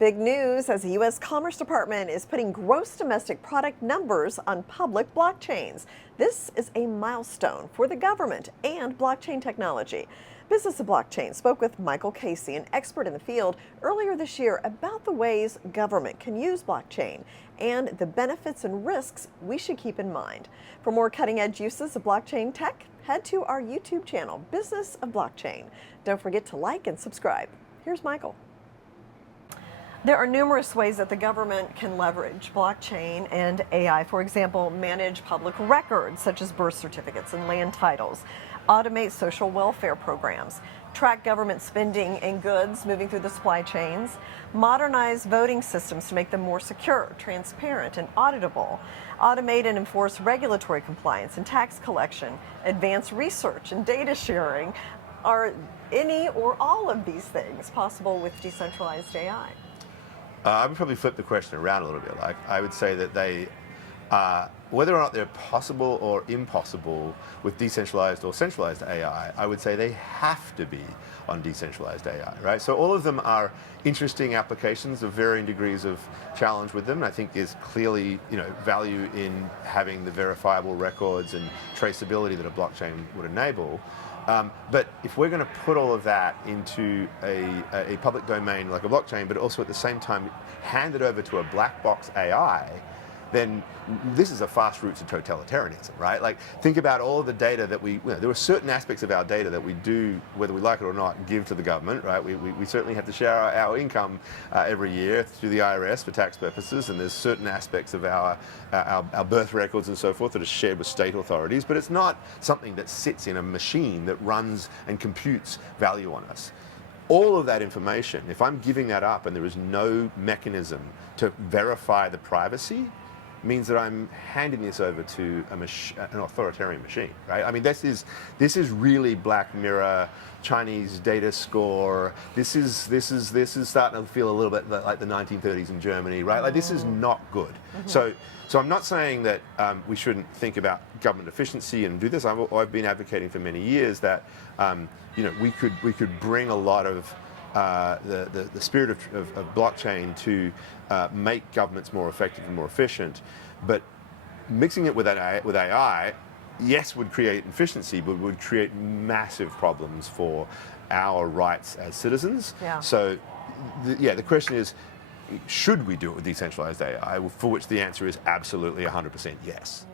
Big news as the U.S. Commerce Department is putting gross domestic product numbers on public blockchains. This is a milestone for the government and blockchain technology. Business of Blockchain spoke with Michael Casey, an expert in the field, earlier this year about the ways government can use blockchain and the benefits and risks we should keep in mind. For more cutting-edge uses of blockchain tech, head to our YouTube channel, Business of Blockchain. Don't forget to like and subscribe. Here's Michael. There are numerous ways that the government can leverage blockchain and AI. For example, manage public records such as birth certificates and land titles, automate social welfare programs, track government spending and goods moving through the supply chains, modernize voting systems to make them more secure, transparent, and auditable, automate and enforce regulatory compliance and tax collection, advance research and data sharing. Are any or all of these things possible with decentralized AI? I would probably flip the question around a little bit. Like, I would say that they, whether or not they're possible or impossible with decentralized or centralized AI, I would say they have to be on decentralized AI, right? So all of them are interesting applications of varying degrees of challenge with them. I think there's clearly, value in having the verifiable records and traceability that a blockchain would enable. But if we're going to put all of that into a public domain like a blockchain, but also at the same time hand it over to a black box AI, then this is a fast route to totalitarianism, right? Like, think about all of the data that there are certain aspects of our data that we do, whether we like it or not, give to the government, right? We certainly have to share our income every year through the IRS for tax purposes, and there's certain aspects of our birth records and so forth that are shared with state authorities, but it's not something that sits in a machine that runs and computes value on us. All of that information, if I'm giving that up and there is no mechanism to verify the privacy, means that I'm handing this over to an authoritarian machine, right? I mean, this is really Black Mirror, Chinese data score. This is starting to feel a little bit like the 1930s in Germany, right? Like, this is not good. So I'm not saying that we shouldn't think about government efficiency and do this. I've been advocating for many years that we could bring a lot of the spirit of blockchain to make governments more effective and more efficient, but mixing it with AI, yes, would create efficiency, but would create massive problems for our rights as citizens. Yeah. So, the question is, should we do it with decentralized AI? For which the answer is absolutely 100% yes.